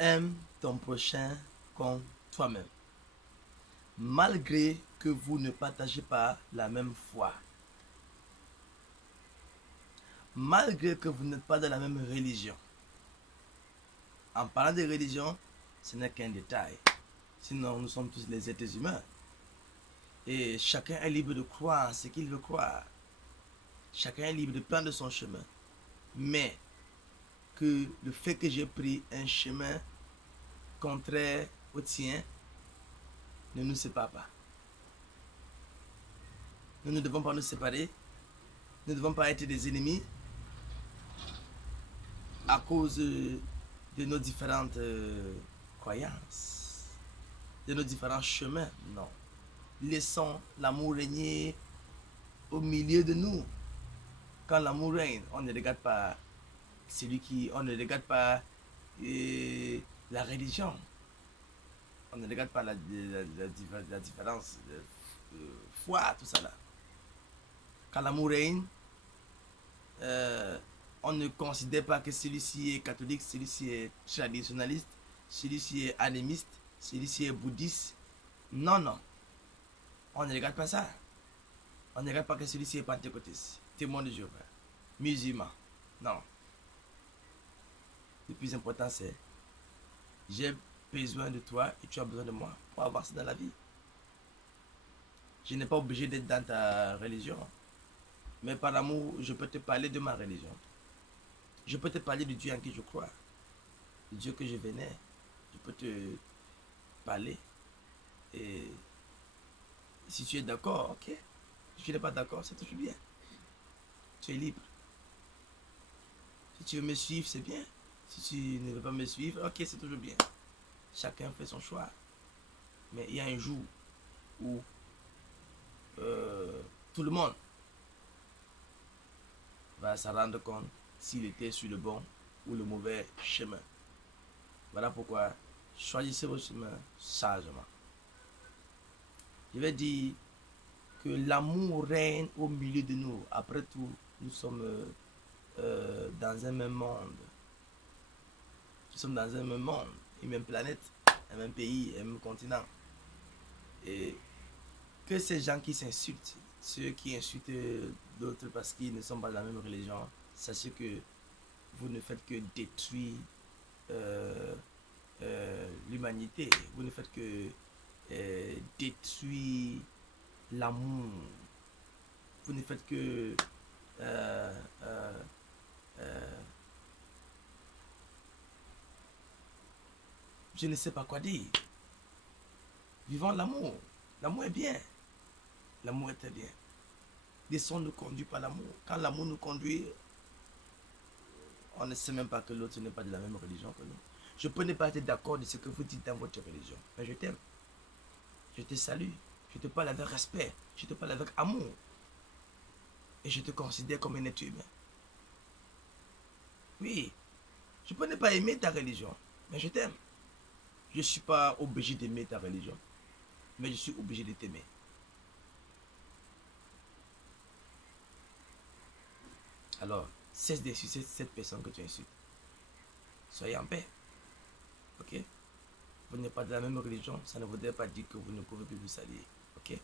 Aime ton prochain comme toi-même. Malgré que vous ne partagez pas la même foi. Malgré que vous n'êtes pas de la même religion. En parlant de religion, ce n'est qu'un détail. Sinon, nous sommes tous les êtres humains. Et chacun est libre de croire ce qu'il veut croire. Chacun est libre de prendre son chemin. Mais que le fait que j'ai pris un chemin contraire au tien ne nous sépare pas. Nous ne devons pas nous séparer. Nous ne devons pas être des ennemis à cause de nos différentes croyances, de nos différents chemins. Non. Laissons l'amour régner au milieu de nous. Quand l'amour règne, on ne regarde pas on ne regarde pas la religion. On ne regarde pas la différence de foi, tout ça là. Quand l'amour règne, on ne considère pas que celui-ci est catholique, celui-ci est traditionnaliste, celui-ci est animiste, celui-ci est bouddhiste. Non, non. On ne regarde pas ça. On ne regarde pas que celui-ci est pentecôtiste, témoin de Jéhovah, musulman. Non. Le plus important, c'est j'ai besoin de toi et tu as besoin de moi pour avancer dans la vie. Je n'ai pas obligé d'être dans ta religion. Mais par amour, je peux te parler de ma religion. Je peux te parler du Dieu en qui je crois. Le Dieu que je vénère. Je peux te parler. Et si tu es d'accord, ok. Si tu n'es pas d'accord, c'est toujours bien. Tu es libre. Si tu veux me suivre, c'est bien. Si tu ne veux pas me suivre, ok, c'est toujours bien. Chacun fait son choix. Mais il y a un jour où tout le monde va se rendre compte s'il était sur le bon ou le mauvais chemin. Voilà pourquoi choisissez votre chemin sagement. Je vais dire que l'amour règne au milieu de nous. Après tout, nous sommes dans un même monde. Nous sommes dans un même monde, une même planète, un même pays, un même continent. Et que ces gens qui s'insultent, ceux qui insultent d'autres parce qu'ils ne sont pas de la même religion, sachez que vous ne faites que détruire l'humanité. Vous ne faites que détruire l'amour. Vous ne faites que je ne sais pas quoi dire. Vivons l'amour. L'amour est bien. L'amour est très bien. Laissons-nous conduire par l'amour. Quand l'amour nous conduit, on ne sait même pas que l'autre n'est pas de la même religion que nous. Je peux ne pas être d'accord de ce que vous dites dans votre religion, mais je t'aime. Je te salue. Je te parle avec respect. Je te parle avec amour. Et je te considère comme un être humain. Oui, je peux ne pas aimer ta religion, mais je t'aime. Je ne suis pas obligé d'aimer ta religion, mais je suis obligé de t'aimer. Alors, cesse d'insulter cette personne que tu insultes. Soyez en paix. Ok? Vous n'êtes pas de la même religion, ça ne voudrait pas dire que vous ne pouvez plus vous saluer. Ok?